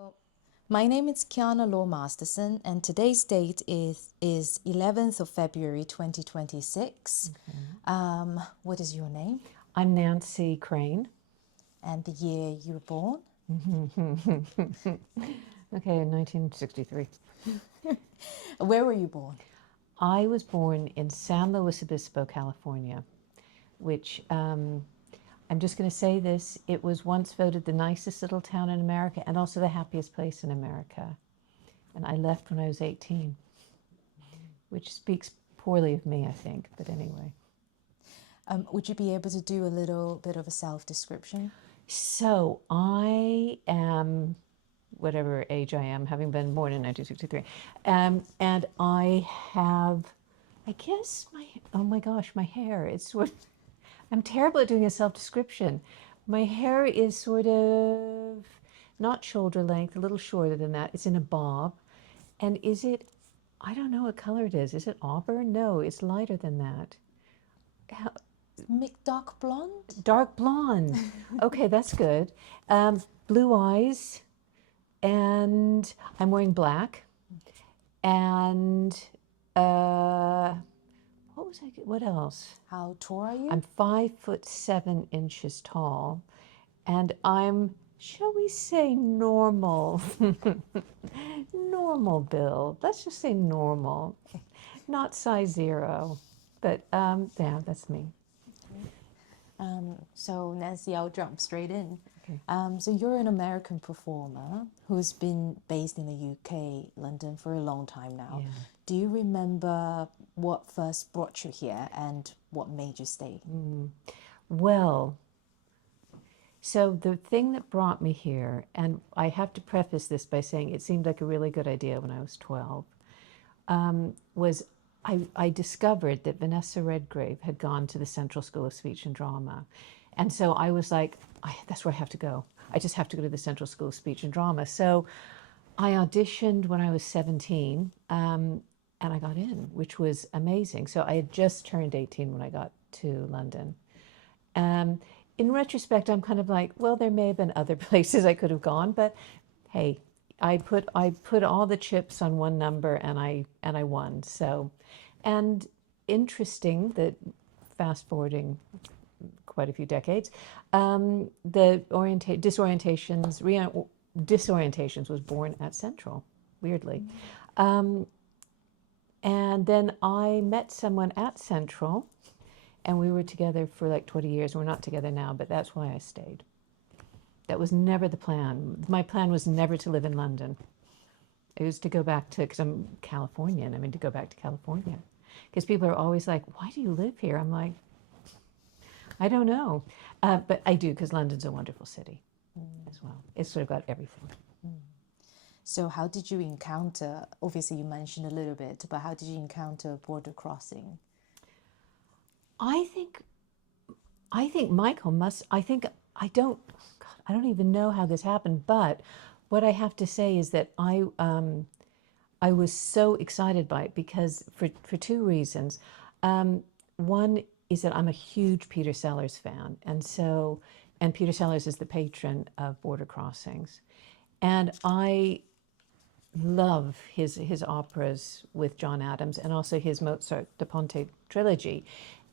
So, my name is Kiana Law Masterson, and today's date is 11th of February 2026. What is your name I'm Nancy Crane. and the year you were born? Okay, in 1963. Where were you born? I was born in San Luis Obispo, California, which I'm just going to say this. It was once voted the nicest little town in America and also the happiest place in America. And I left when I was 18, which speaks poorly of me, I think. But anyway. Would you be able to do a little bit of a self-description? So I am whatever age I am, having been born in 1963. And I have, I guess, oh my gosh, my hair, it's sort of, I'm terrible at doing a self-description. My hair is sort of not shoulder length, a little shorter than that. It's in a bob. And is it, I don't know what color it is. Is it auburn? No, it's lighter than that. Dark blonde? Dark blonde. Okay, that's good. Blue eyes, and I'm wearing black. And what else? How tall are you? I'm 5'7" tall, and I'm, shall we say, normal. Normal build. Let's just say normal, not size 0. But yeah, that's me. So Nancy, I'll jump straight in. Okay. So you're an American performer who's been based in the UK, London, for a long time now. Yeah. Do you remember what first brought you here and what made you stay? Well, so the thing that brought me here, and I have to preface this by saying it seemed like a really good idea when I was 12, was I discovered that Vanessa Redgrave had gone to the Central School of Speech and Drama. And so I was like, that's where I have to go. I just have to go to the Central School of Speech and Drama. So I auditioned when I was 17, and I got in, which was amazing. So I had just turned 18 when I got to London. In retrospect, I'm kind of like, well, there may have been other places I could have gone, but hey, I put all the chips on one number and I won. So, and interesting that fast forwarding quite a few decades, the disorientations was born at Central, weirdly. And then I met someone at Central, and we were together for like 20 years. We're not together now, but that's why I stayed. That was never the plan. My plan was never to live in London. It was to go back to, because I'm Californian, to go back to California. Because people are always like, why do you live here? I'm like, I don't know. But I do, because London's a wonderful city as well. It's sort of got everything. So how did you encounter, obviously you mentioned a little bit, but how did you encounter border crossing? I think Michael must, I don't even know how this happened, but what I have to say is that I was so excited by it because for two reasons. One is that I'm a huge Peter Sellers fan, and Peter Sellers is the patron of border crossings, and I love his operas with John Adams and also his Mozart da Ponte trilogy.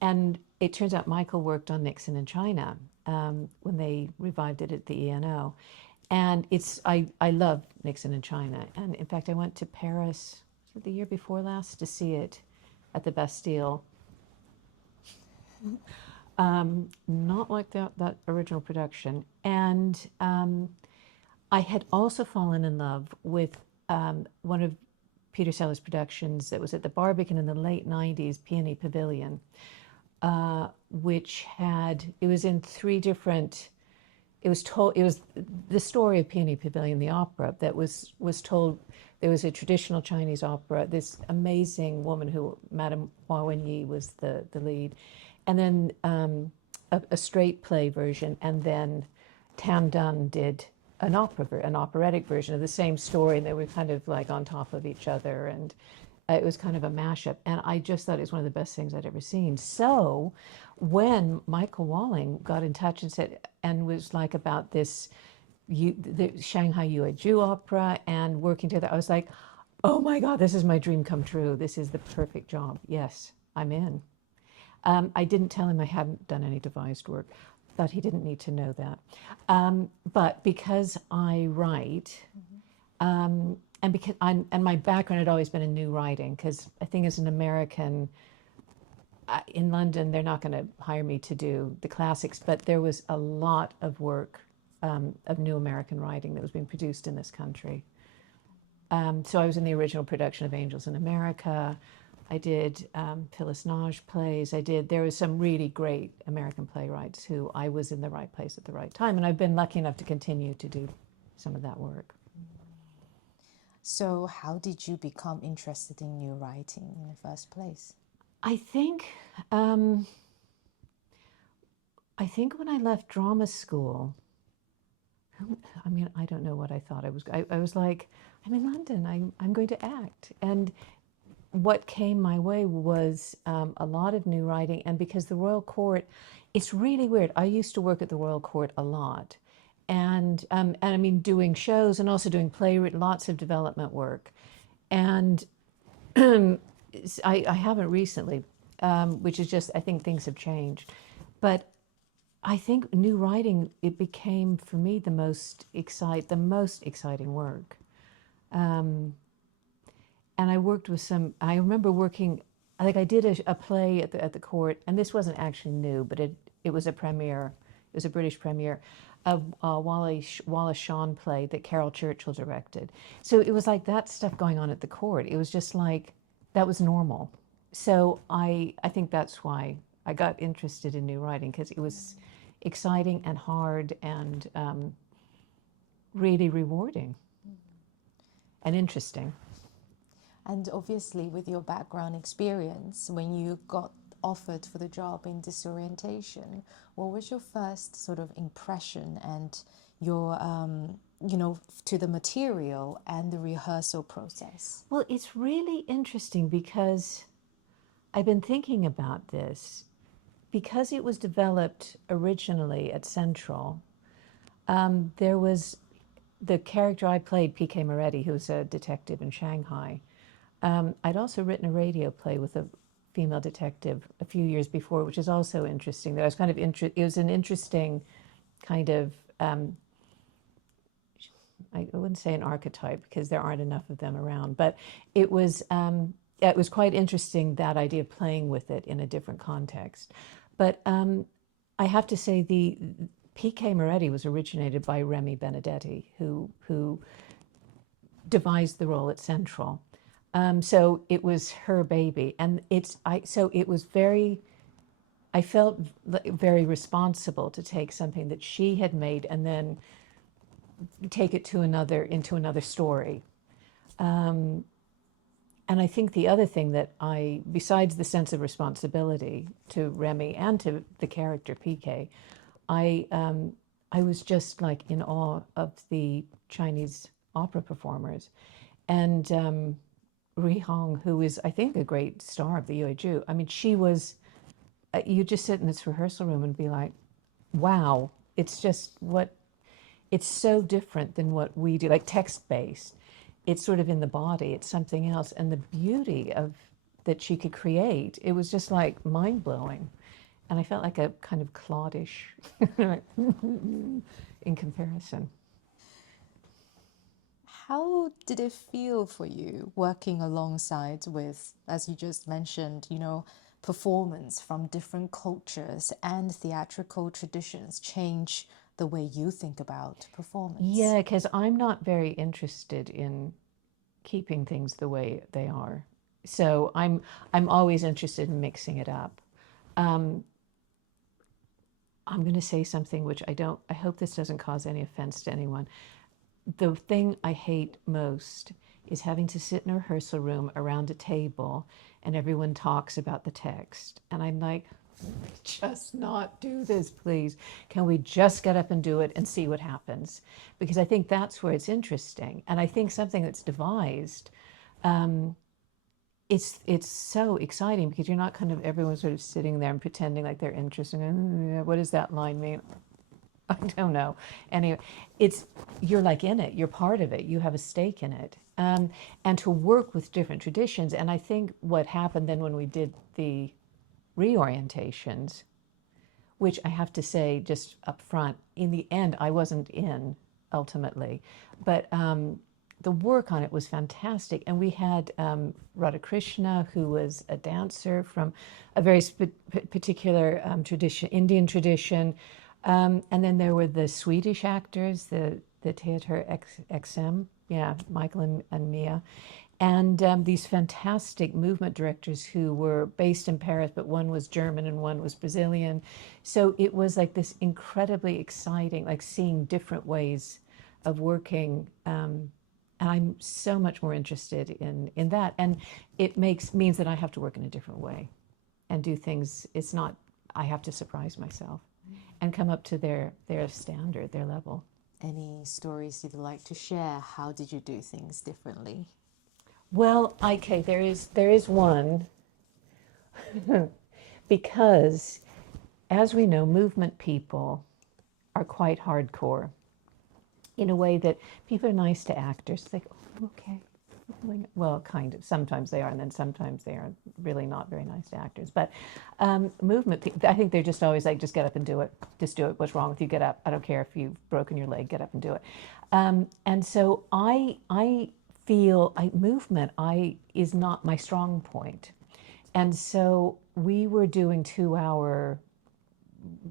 And it turns out Michael worked on Nixon in China when they revived it at the ENO. And I love Nixon in China. And in fact, I went to Paris the year before last to see it at the Bastille. Not like that original production. And I had also fallen in love with one of Peter Sellers' productions that was at the Barbican in the late 90s, Peony Pavilion, which it was in 3 different, it was the story of Peony Pavilion, the opera, that was told. There was a traditional Chinese opera, this amazing woman Madame Hua Wenyi was the lead, and then a straight play version, and then Tam Dun did an operatic version of the same story, and they were kind of like on top of each other, and it was kind of a mashup. And I just thought it was one of the best things I'd ever seen. So when Michael Walling got in touch and was like about this the Shanghai UIJU Opera and working together. I was like, oh my God, this is my dream come true. This is the perfect job. Yes, I'm in. I didn't tell him I hadn't done any devised work. Thought he didn't need to know that. But because I write, and because and my background had always been in new writing, because I think as an American in London, they're not going to hire me to do the classics, but there was a lot of work of new American writing that was being produced in this country. So I was in the original production of Angels in America. I did Phyllis Nage plays. There was some really great American playwrights who I was in the right place at the right time. And I've been lucky enough to continue to do some of that work. So how did you become interested in new writing in the first place? I think when I left drama school, I mean, I don't know what I thought. I was like, I'm in London. I'm going to act. And what came my way was a lot of new writing. And because the Royal Court, it's really weird. I used to work at the Royal Court a lot. And I mean, doing shows and also doing lots of development work. And I haven't recently, which is just, I think things have changed. But I think new writing, it became for me the most exciting work. And I worked with I remember working, I did a play at the court, and this wasn't actually new, but it was a premiere, it was a British premiere, of a Wallace Shawn play that Carol Churchill directed. So it was like that stuff going on at the court. It was just like, that was normal. So I think that's why I got interested in new writing, because it was exciting and hard and really rewarding and interesting. And obviously, with your background experience, when you got offered for the job in Disorientation, what was your first sort of impression and your, to the material and the rehearsal process? Well, it's really interesting because I've been thinking about this. Because it was developed originally at Central, there was the character I played, P.K. Moretti, who was a detective in Shanghai. I'd also written a radio play with a female detective a few years before, which is also interesting. That I was kind of it was an interesting kind of I wouldn't say an archetype because there aren't enough of them around, but it was quite interesting, that idea of playing with it in a different context. But I have to say the P.K. Moretti was originated by Remy Benedetti, who devised the role at Central. So it was her baby, and so it was very. I felt very responsible to take something that she had made and then take it into another story. And I think the other thing that besides the sense of responsibility to Remy and to the character PK, I was just like in awe of the Chinese opera performers. And Ri Hong, who is, I think, a great star of the UIJU. I mean, she was, you just sit in this rehearsal room and be like, wow, it's so different than what we do, like text-based. It's sort of in the body, it's something else. And the beauty that she could create, it was just like mind-blowing. And I felt like a kind of Claudish in comparison. How did it feel for you working alongside with, as you just mentioned, performance from different cultures and theatrical traditions change the way you think about performance? Yeah, because I'm not very interested in keeping things the way they are. So I'm always interested in mixing it up. I'm going to say something which I hope this doesn't cause any offense to anyone. The thing I hate most is having to sit in a rehearsal room around a table and everyone talks about the text. And I'm like, just not do this, please. Can we just get up and do it and see what happens? Because I think that's where it's interesting. And I think something that's devised, it's so exciting because you're not everyone's sort of sitting there and pretending like they're interested. What does that line mean? I don't know. Anyway, you're like in it. You're part of it. You have a stake in it. And to work with different traditions. And I think what happened then when we did the reorientations, which I have to say just up front, in the end, I wasn't in ultimately, but the work on it was fantastic. And we had Radhakrishna, who was a dancer from a very particular tradition, Indian tradition. And then there were the Swedish actors, the Theater XM, yeah, Michael and Mia. And these fantastic movement directors who were based in Paris, but one was German and one was Brazilian. So it was like this incredibly exciting, like seeing different ways of working. And I'm so much more interested in that. And it means that I have to work in a different way and do things. It's not, I have to surprise myself and come up to their standard, their level. Any stories you'd like to share? How did you do things differently? Well, okay, there is one because, as we know, movement people are quite hardcore in a way that people are nice to actors. It's like, oh, okay. Well, kind of. Sometimes they are, and then sometimes they are really not very nice to actors. But movement people, I think they're just always like, just get up and do it. Just do it. What's wrong with you? Get up. I don't care if you've broken your leg. Get up and do it. And so I feel movement is not my strong point. And so we were doing 2-hour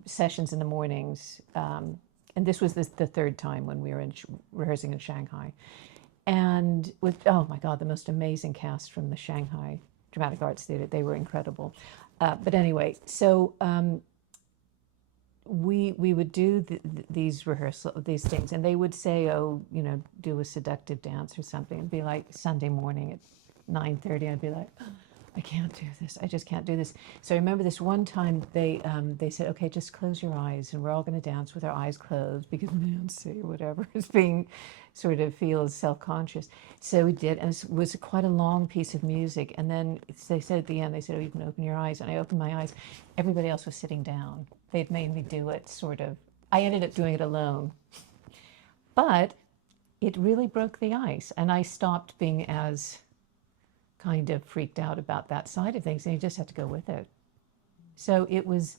sessions in the mornings. And this was the third time when we were rehearsing in Shanghai. And with, oh my God, the most amazing cast from the Shanghai Dramatic Arts Theater. They were incredible. But anyway, so we would do these things, and they would say, oh, do a seductive dance or something. It'd be like Sunday morning at 9:30. I'd be like, oh, I can't do this. I just can't do this. So I remember this one time they said, okay, just close your eyes, and we're all going to dance with our eyes closed because Nancy or whatever is being sort of feels self-conscious. So we did, and it was quite a long piece of music. And then they said at the end, they said, oh, you can open your eyes. And I opened my eyes. Everybody else was sitting down. They'd made me do it sort of. I ended up doing it alone. But it really broke the ice, and I stopped being as kind of freaked out about that side of things, and you just have to go with it. So it was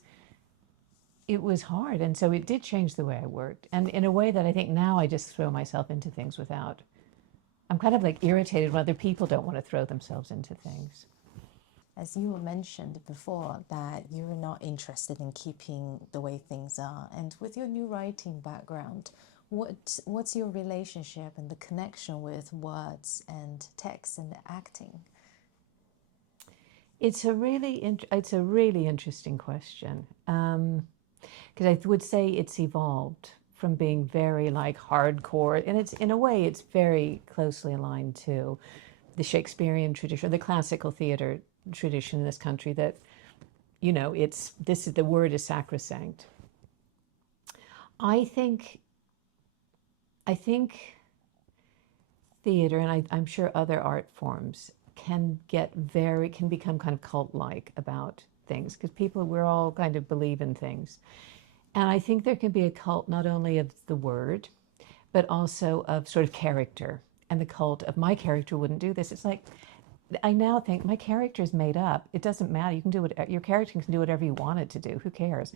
hard, and so it did change the way I worked, and in a way that I think now I just throw myself into things without. I'm kind of like irritated when other people don't want to throw themselves into things. As you mentioned before, that you're not interested in keeping the way things are, and with your new writing background, what's your relationship and the connection with words and text and acting? It's a really interesting question, because I would say it's evolved from being very like hardcore, and it's in a way it's very closely aligned to the Shakespearean tradition, the classical theater tradition in this country. That the word is sacrosanct. I think theater, and I'm sure other art forms, can become kind of cult-like about things, because we're all kind of believe in things. And I think there can be a cult not only of the word, but also of sort of character, and the cult of my character wouldn't do this. It's like, I now think my character is made up. It doesn't matter. You can do what your character can do whatever you want it to do. Who cares?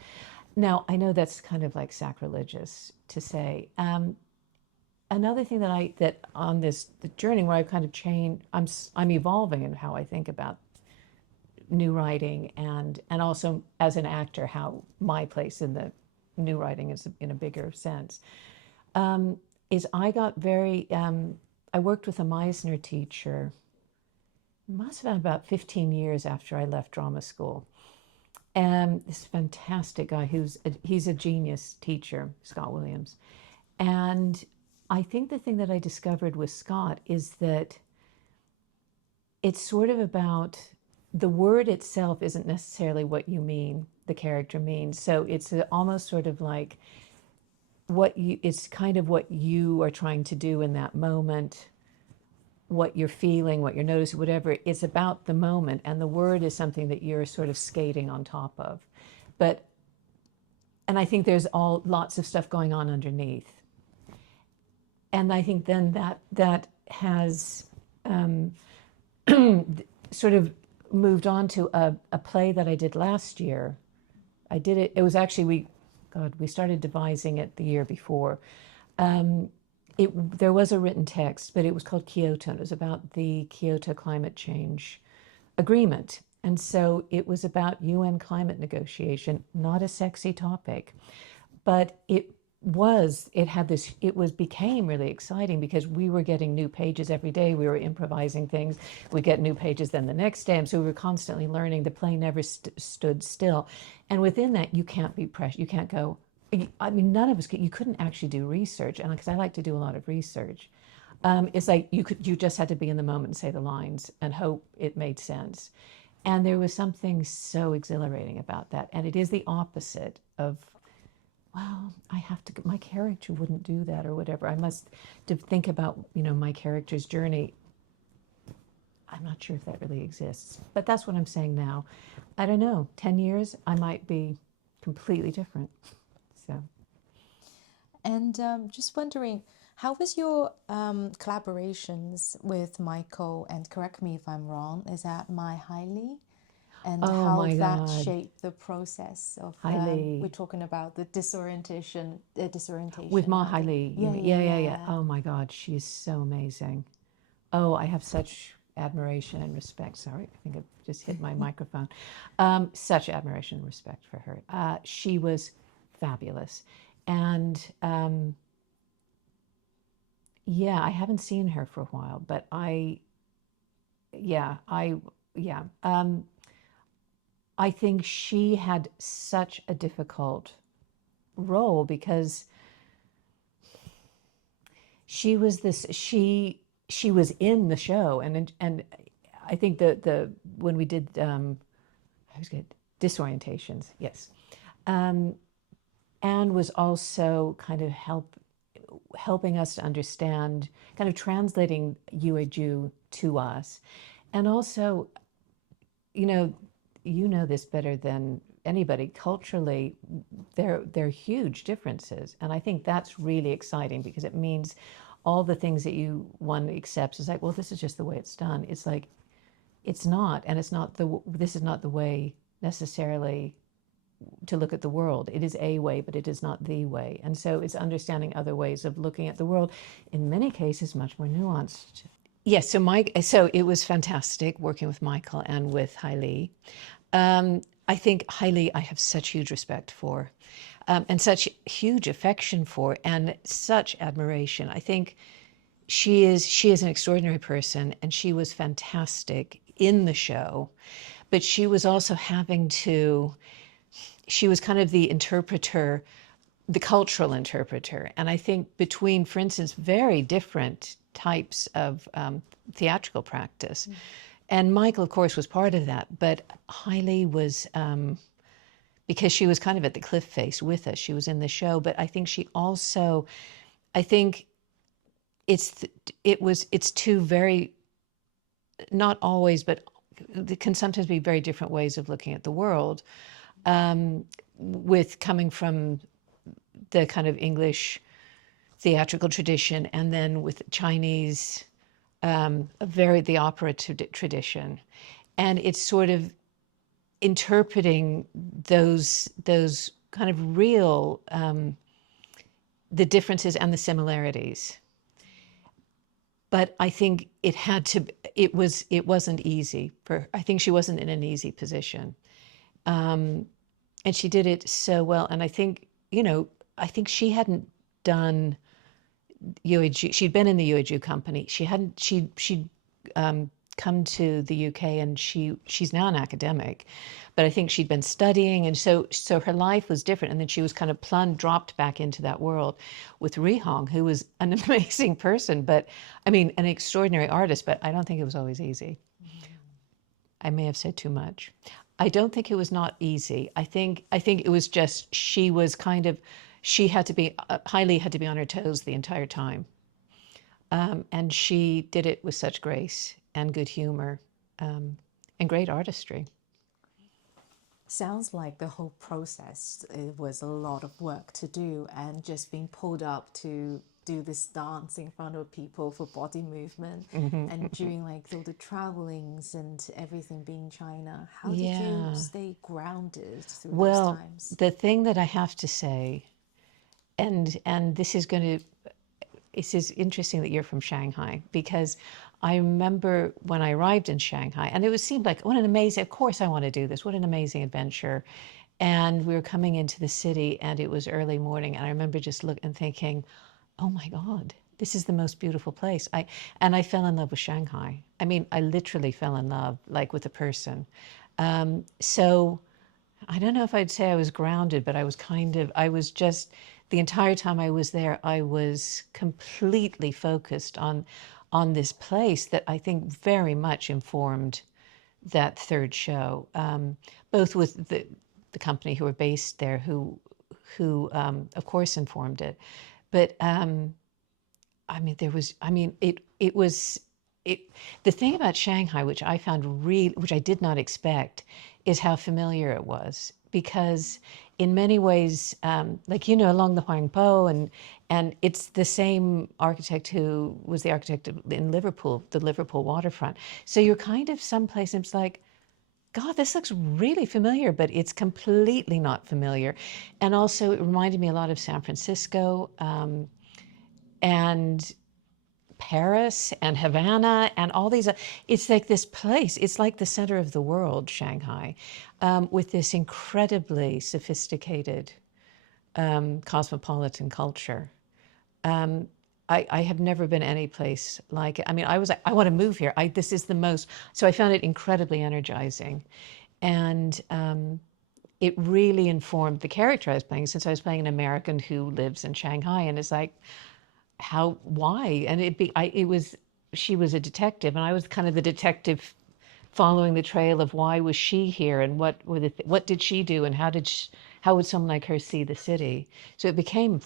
Now, I know that's kind of like sacrilegious to say. Another thing that on the journey where I've kind of changed, I'm evolving in how I think about new writing, and also as an actor, how my place in the new writing is in a bigger sense, is I got very, I worked with a Meisner teacher, must have been about 15 years after I left drama school. And this fantastic guy he's a genius teacher, Scott Williams. And I think the thing that I discovered with Scott is that it's sort of about the word itself isn't necessarily what you mean, the character means. So it's almost sort of like it's kind of what you are trying to do in that moment, what you're feeling, what you're noticing, whatever. It's about the moment, and the word is something that you're sort of skating on top of. But and I think there's lots of stuff going on underneath. And I think then that has sort of moved on to a play that I did last year. I did it. It was actually we started devising it the year before. There was a written text, but it was called Kyoto. And it was about the Kyoto climate change agreement. And so it was about UN climate negotiation, not a sexy topic, but it became really exciting because we were getting new pages every day. We were improvising things. We get new pages then the next day. And so we were constantly learning. The play never stood still. And within that, you can't be pressured. You can't go, I mean, none of us you couldn't actually do research. And because I like to do a lot of research, it's like you just had to be in the moment and say the lines and hope it made sense. And there was something so exhilarating about that. And it is the opposite of, well, my character wouldn't do that or whatever. I must to think about, my character's journey. I'm not sure if that really exists, but that's what I'm saying now. I don't know, 10 years, I might be completely different. So. And just wondering, how was your collaborations with Michael? And correct me if I'm wrong, is that My Hailey? And Oh how my that God. shaped the process of Hailey. we're talking about the disorientation With Ma I think. Hailey. Yeah. Oh my God, she's so amazing. Oh, I have such admiration and respect. Sorry, I think I just hit my microphone. Such admiration and respect for her. She was fabulous. And yeah, I haven't seen her for a while, but I think she had such a difficult role because she was in the show, and I think when we did I was good disorientations, yes, Anne was also kind of helping us to understand, kind of translating Yueju to us, and also, you know this better than anybody. Culturally, there are huge differences, and I think that's really exciting because it means all the things that one accepts is like, well, this is just the way it's done. It's like, it's not, and this is not the way necessarily to look at the world. It is a way, but it is not the way. And so it's understanding other ways of looking at the world, in many cases much more nuanced. Yes, so it was fantastic working with Michael and with Hailey. I think Hailey I have such huge respect for, and such huge affection for, and such admiration. I think she is an extraordinary person, and she was fantastic in the show, but she was also she was kind of the interpreter, the cultural interpreter. And I think between, for instance, very different types of theatrical practice, and Michael, of course, was part of that, but Hailey was, because she was kind of at the cliff face with us, she was in the show, but I think she also, I think it's two very, not always, but it can sometimes be very different ways of looking at the world, with coming from the kind of English theatrical tradition, and then with Chinese, the opera tradition. And it's sort of interpreting those kind of real, the differences and the similarities. But I think it wasn't easy I think she wasn't in an easy position. And she did it so well. And I think, I think she hadn't done Yueju. She'd been in the Yueju company. She'd come to the UK, and she's now an academic, but I think she'd been studying, and so her life was different. And then she was kind of dropped back into that world with Rihong, who was an amazing person, but I mean, an extraordinary artist, but I don't think it was always easy. I may have said too much. I don't think it was not easy. I think it was just, Hailey had to be on her toes the entire time. And she did it with such grace and good humor, and great artistry. Sounds like the whole process, it was a lot of work to do, and just being pulled up to do this dance in front of people for body movement, and during like all the travelings and everything being China. How did you Yeah. stay grounded through those Well, times? the thing that I have to say, and this is interesting that you're from Shanghai, because I remember when I arrived in Shanghai, and seemed like, what an amazing, of course I want to do this, what an amazing adventure. And we were coming into the city and it was early morning, and I remember just looking and thinking, oh my God, this is the most beautiful place. And I fell in love with Shanghai. I mean, I literally fell in love, like with a person. So I don't know if I'd say I was grounded, but I was just, the entire time I was there, I was completely focused on this place that I think very much informed that third show, both with the company who were based there, who of course informed it, but I mean, it was, it, the thing about Shanghai, which I found which I did not expect, is how familiar it was. Because in many ways, like, along the Huangpo, and it's the same architect who was the architect in Liverpool, the Liverpool waterfront. So you're kind of someplace and it's like, God, this looks really familiar, but it's completely not familiar. And also, it reminded me a lot of San Francisco, and Paris and Havana and all these. It's like this place. It's like the center of the world, Shanghai, with this incredibly sophisticated cosmopolitan culture. I have never been any place like it. I mean, I was like, I want to move here. This is the most. So I found it incredibly energizing, and it really informed the character I was playing, since I was playing an American who lives in Shanghai, and is like, why? And she was a detective, and I was kind of the detective following the trail of why was she here, and what did she do, and how would someone like her see the city? So it became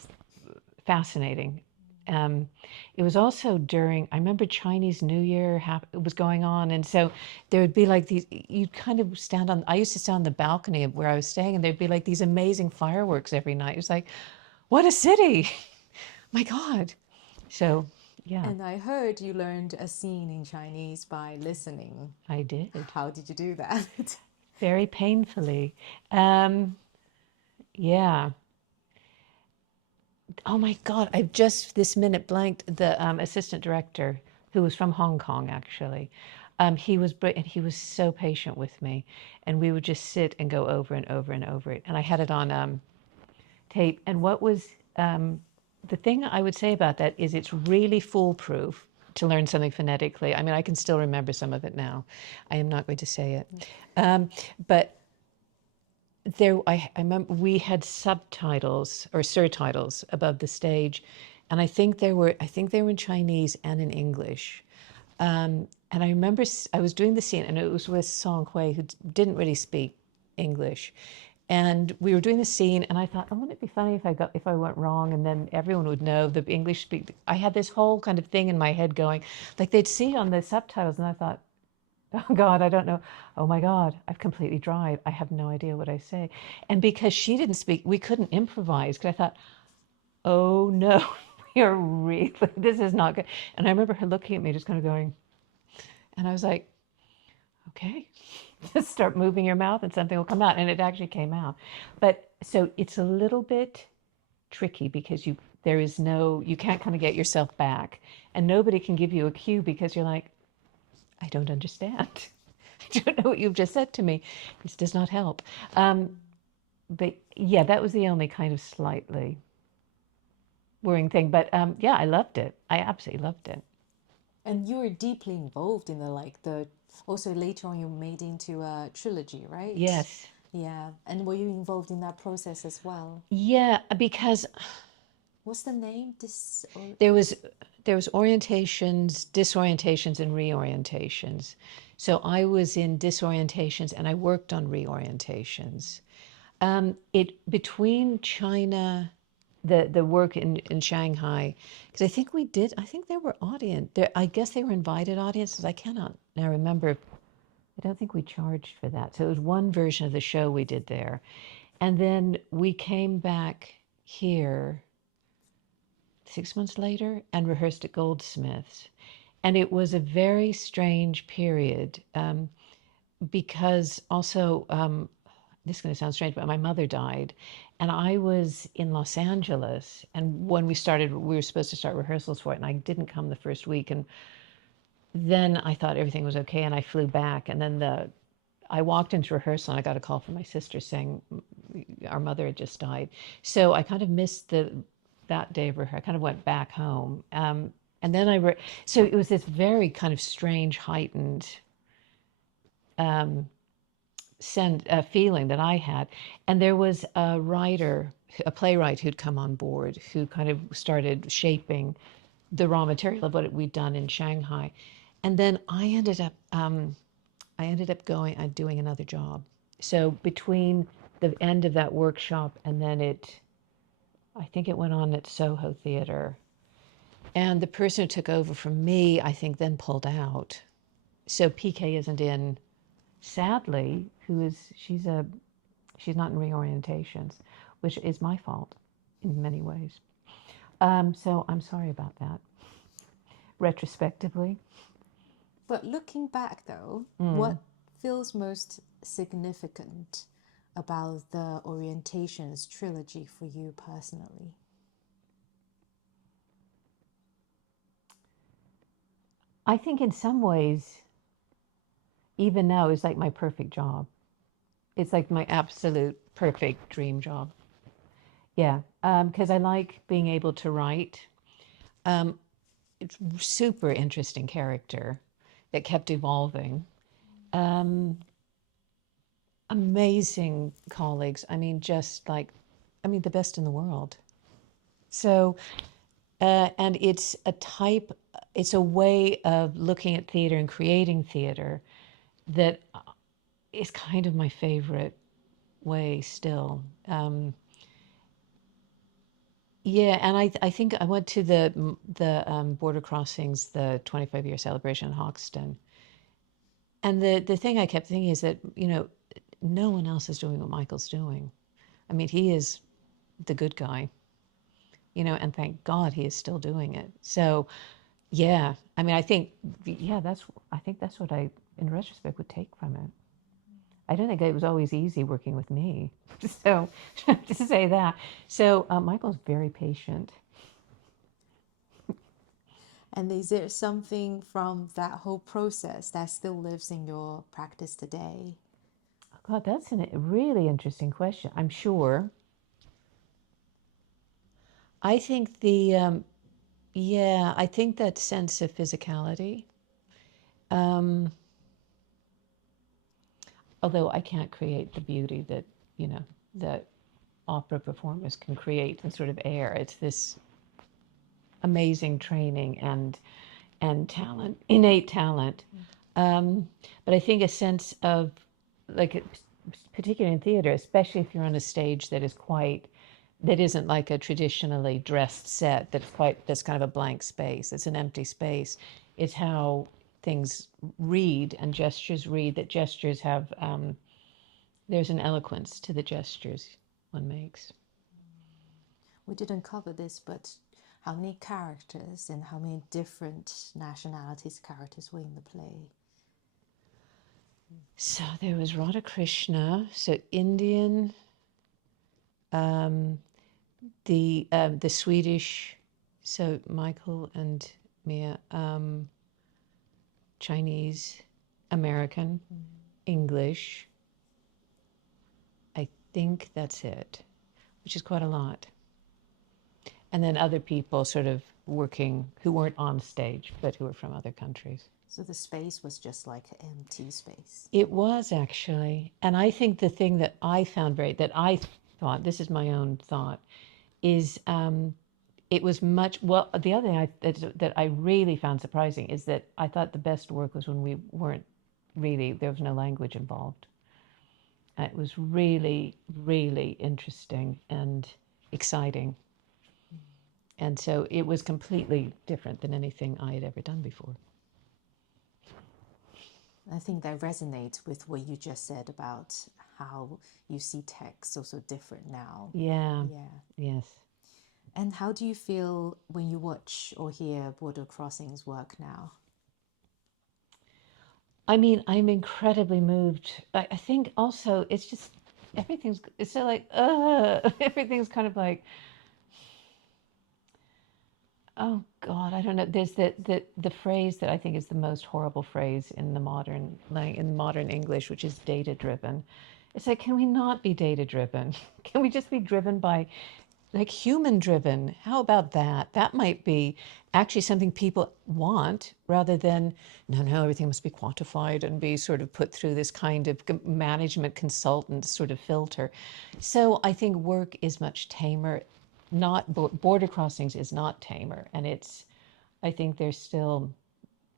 fascinating. Um, it was also I remember Chinese New Year was going on. And so there would be like you'd kind of I used to stand on the balcony of where I was staying, and there'd be like these amazing fireworks every night. It was like, what a city. My God. So, yeah, And I heard you learned a scene in Chinese by listening. I did. How did you do that? Very painfully. Um, yeah. Oh my God, I've just this minute blanked the assistant director, who was from Hong Kong, actually. And he was so patient with me, and we would just sit and go over and over and over it. And I had it on tape. And what was the thing I would say about that is it's really foolproof to learn something phonetically. I mean, I can still remember some of it now. I am not going to say it. But I remember we had subtitles or surtitles above the stage, and I think they were in Chinese and in English. And I remember I was doing the scene, and it was with Song Hui, who didn't really speak English. And we were doing the scene, and I thought, oh, wouldn't it be funny if I went wrong, and then everyone would know the English speak. I had this whole kind of thing in my head going, like they'd see on the subtitles, and I thought, oh God, I don't know. Oh my God, I've completely dried. I have no idea what I say. And because she didn't speak, we couldn't improvise, because I thought, oh no, we are really, this is not good. And I remember her looking at me, just kind of going, and I was like, okay, just start moving your mouth and something will come out. And it actually came out. But so it's a little bit tricky, because you can't kind of get yourself back, and nobody can give you a cue, because you're like, I don't understand. I don't know what you've just said to me. This does not help. But yeah, that was the only kind of slightly worrying thing. But yeah, I loved it. I absolutely loved it. And you were deeply involved in also later on you made into a trilogy, right? Yes. Yeah. And were you involved in that process as well? Yeah, because What's the name? This or there was orientations, disorientations, and reorientations. So I was in disorientations, and I worked on reorientations. It between China, the work in Shanghai, because I think there were I guess they were invited audiences. I cannot now remember I don't think we charged for that. So it was one version of the show we did there. And then we came back here 6 months later and rehearsed at Goldsmiths. And it was a very strange period because also, this is going to sound strange, but my mother died. And I was in Los Angeles. And when we started, we were supposed to start rehearsals for it. And I didn't come the first week. And then I thought everything was okay. And I flew back. And then I walked into rehearsal and I got a call from my sister saying our mother had just died. So I kind of missed that day of rehearsal. I kind of went back home. And then so it was this very kind of strange, heightened feeling that I had. And there was a playwright who'd come on board who kind of started shaping the raw material of what we'd done in Shanghai. And then I ended up doing another job. So between the end of that workshop and then I think it went on at Soho Theater. And the person who took over from me, I think, then pulled out. So PK isn't in, sadly, she's not in reorientations, which is my fault in many ways. So I'm sorry about that, retrospectively. But looking back though, what feels most significant about the Orientations trilogy for you personally? I think in some ways, even now, it's like my perfect job. It's like my absolute perfect dream job. Yeah, because I like being able to write. It's super interesting character that kept evolving. Amazing colleagues. I mean, the best in the world. So, and it's a way of looking at theater and creating theater that is kind of my favorite way still. Yeah, and I think I went to the Border Crossings, the 25-year celebration in Hoxton. And the thing I kept thinking is that, no one else is doing what Michael's doing. I mean, he is the good guy, and thank God he is still doing it. So, yeah, I mean, I think that's what I, in retrospect, would take from it. I don't think it was always easy working with me. So, to say that. So, Michael's very patient. And is there something from that whole process that still lives in your practice today? Oh, God, that's a really interesting question. I'm sure. I think I think that sense of physicality. Although I can't create the beauty that opera performers can create in sort of air. It's this amazing training and talent, innate talent. But I think a sense of, like, particularly in theater, especially if you're on a stage that isn't like a traditionally dressed set, that's kind of a blank space. It's an empty space. It's how things read and gestures read, that gestures have, there's an eloquence to the gestures one makes. We didn't cover this, but how many characters and how many different nationalities characters were in the play? So there was Radha Krishna, so Indian, the Swedish, so Michael and Mia, Chinese, American, English. I think that's it, which is quite a lot. And then other people sort of working who weren't on stage, but who were from other countries. So the space was just like an empty space. It was actually. And I think the thing that I found that I thought, this is my own thought, is it was much, well, the other thing that I really found surprising is that I thought the best work was when we weren't really, there was no language involved. It was really, really interesting and exciting. And so it was completely different than anything I had ever done before. I think that resonates with what you just said about how you see text also different now. Yeah, Yeah. yes. And how do you feel when you watch or hear Border Crossings work now? I mean, I'm incredibly moved. I think also it's just it's so like, everything's kind of like, oh God, I don't know. There's the phrase that I think is the most horrible phrase in the modern, like in modern English, which is data driven. It's like, can we not be data driven? Can we just be driven by, like, human driven? How about that? That might be actually something people want, rather than, no, everything must be quantified and be sort of put through this kind of management consultant sort of filter. So I think work is much tamer. Not Border Crossings is not tamer, and I think there's still,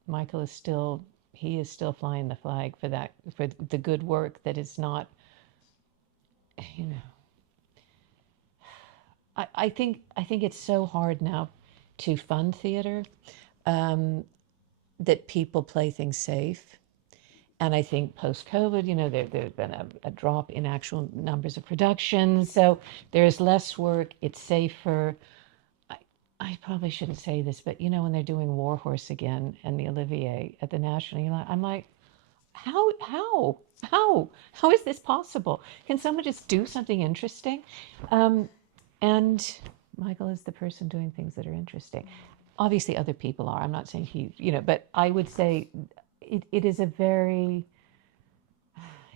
Michael is still, he is still flying the flag for that, for the good work that is not, you know. I think it's so hard now to fund theater, that people play things safe. And I think post-COVID, there's been a drop in actual numbers of productions. So there's less work, it's safer. I probably shouldn't say this, but when they're doing Warhorse again and the Olivier at the National, I'm like, how is this possible? Can someone just do something interesting? And Michael is the person doing things that are interesting. Obviously, other people are. I'm not saying but I would say it is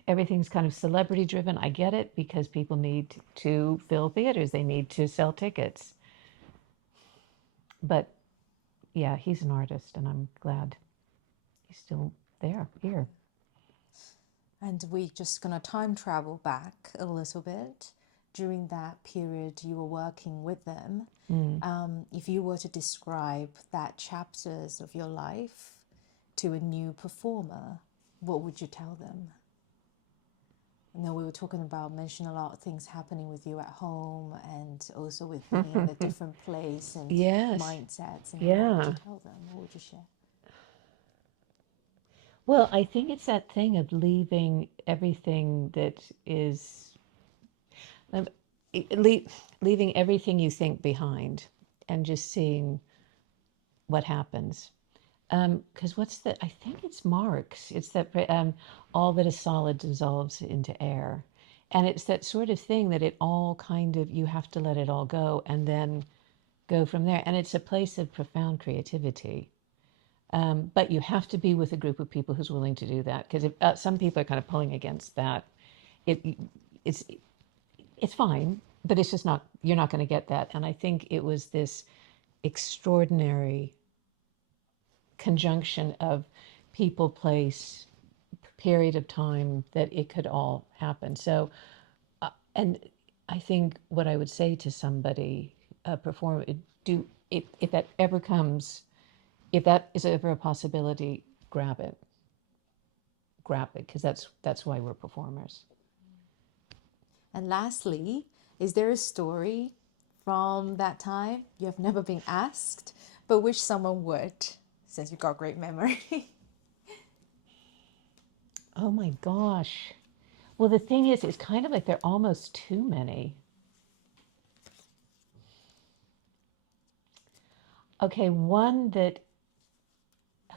everything's kind of celebrity driven. I get it, because people need to fill theaters, they need to sell tickets. But yeah, he's an artist, and I'm glad he's still here. And we're just going to time travel back a little bit. During that period you were working with them, if you were to describe that chapters of your life to a new performer, what would you tell them? I know we were mentioning a lot of things happening with you at home, and also with being in a different place and Yes. mindsets. And Yeah. what would you tell them? What would you share? Well, I think it's that thing of leaving everything that is, leaving everything you think behind, and just seeing what happens. Because I think it's Marx. It's that, all that is solid dissolves into air. And it's that sort of thing that it all kind of, you have to let it all go and then go from there. And it's a place of profound creativity. But you have to be with a group of people who's willing to do that. Because some people are kind of pulling against that, it's fine, but it's just not, you're not going to get that. And I think it was this extraordinary conjunction of people, place, period of time, that it could all happen. So, and I think what I would say to somebody, if that ever comes, if that is ever a possibility, grab it, because that's why we're performers. And lastly, is there a story from that time you have never been asked, but wish someone would, since you've got great memory? Oh my gosh. Well, the thing is, it's kind of like there are almost too many. Okay, one that,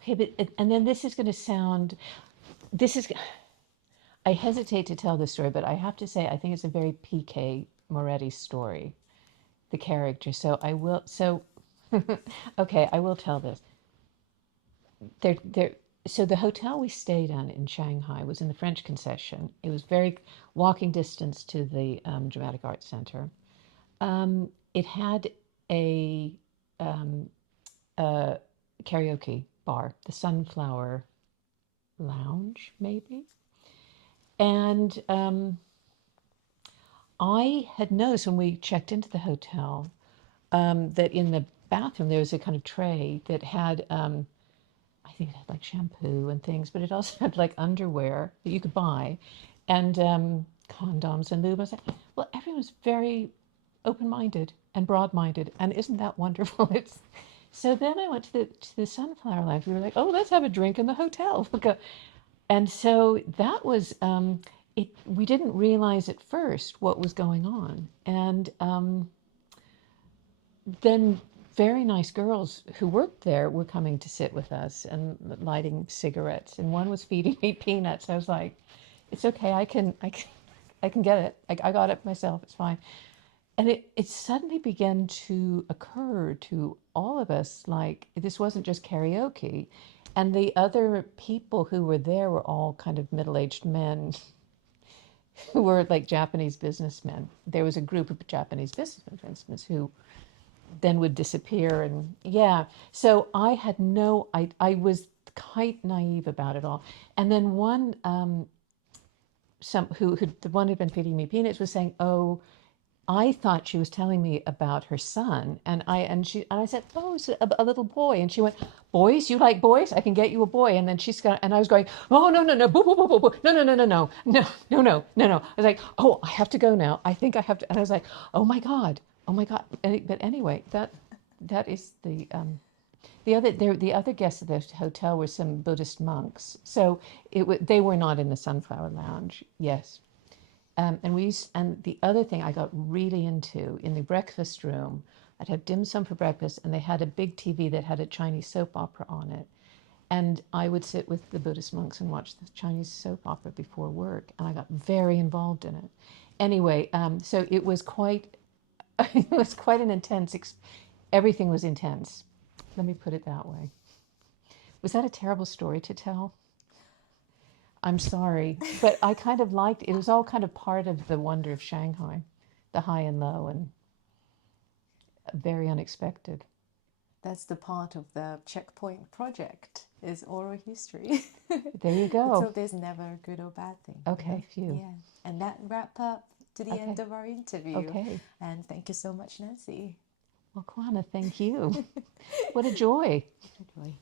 but, and then this is going to sound, I hesitate to tell this story, but I have to say, I think it's a very PK Moretti story, the character. So okay, I will tell this. So the hotel we stayed in Shanghai was in the French Concession. It was very walking distance to the Dramatic Arts Center. It had a karaoke bar, the Sunflower Lounge, maybe. And I had noticed when we checked into the hotel, that in the bathroom there was a kind of tray that had, I think it had like shampoo and things, but it also had like underwear that you could buy, and condoms and lube. I was like, well, everyone's very open-minded and broad-minded, and isn't that wonderful? So then I went to the Sunflower Lounge. We were like, oh, let's have a drink in the hotel. And so that was it. We didn't realize at first what was going on, and then very nice girls who worked there were coming to sit with us and lighting cigarettes, and one was feeding me peanuts. I was like, "It's okay, I can get it. I got it myself. It's fine." And it suddenly began to occur to all of us like this wasn't just karaoke. And the other people who were there were all kind of middle-aged men who were like Japanese businessmen. There was a group of Japanese businessmen, for instance, who then would disappear. And yeah, so I had no, I was quite naive about it all. And then one, the one who'd been feeding me peanuts was saying, "Oh, I thought she was telling me about her son," and I said, "Oh, it's a little boy," and she went, "Boys, you like boys? I can get you a boy." And then and I was going, "Oh, no, no, no, boo, boo, boo, boo, boo, no, no, no, no, no, no, no, no, no, no." I was like, "Oh, I have to go now. I think I have to," and I was like, "Oh my God, oh my God." But anyway, that is the other guests at the hotel were some Buddhist monks, so they were not in the Sunflower Lounge. Yes, and the other thing I got really into in the breakfast room, I'd have dim sum for breakfast, and they had a big TV that had a Chinese soap opera on it. And I would sit with the Buddhist monks and watch the Chinese soap opera before work, and I got very involved in it. Anyway, so it was quite, it was quite an intense. Everything was intense. Let me put it that way. Was that a terrible story to tell? I'm sorry, but I kind of liked it. It was all kind of part of the wonder of Shanghai, the high and low, and very unexpected. That's the part of the checkpoint project is oral history. There you So go. there's never a good or bad thing. Okay, phew. Yeah. And that wrap up to the Okay, end of our interview. okay. And thank you so much, Nancy. Well, Kwana, thank you. What a joy. Enjoy.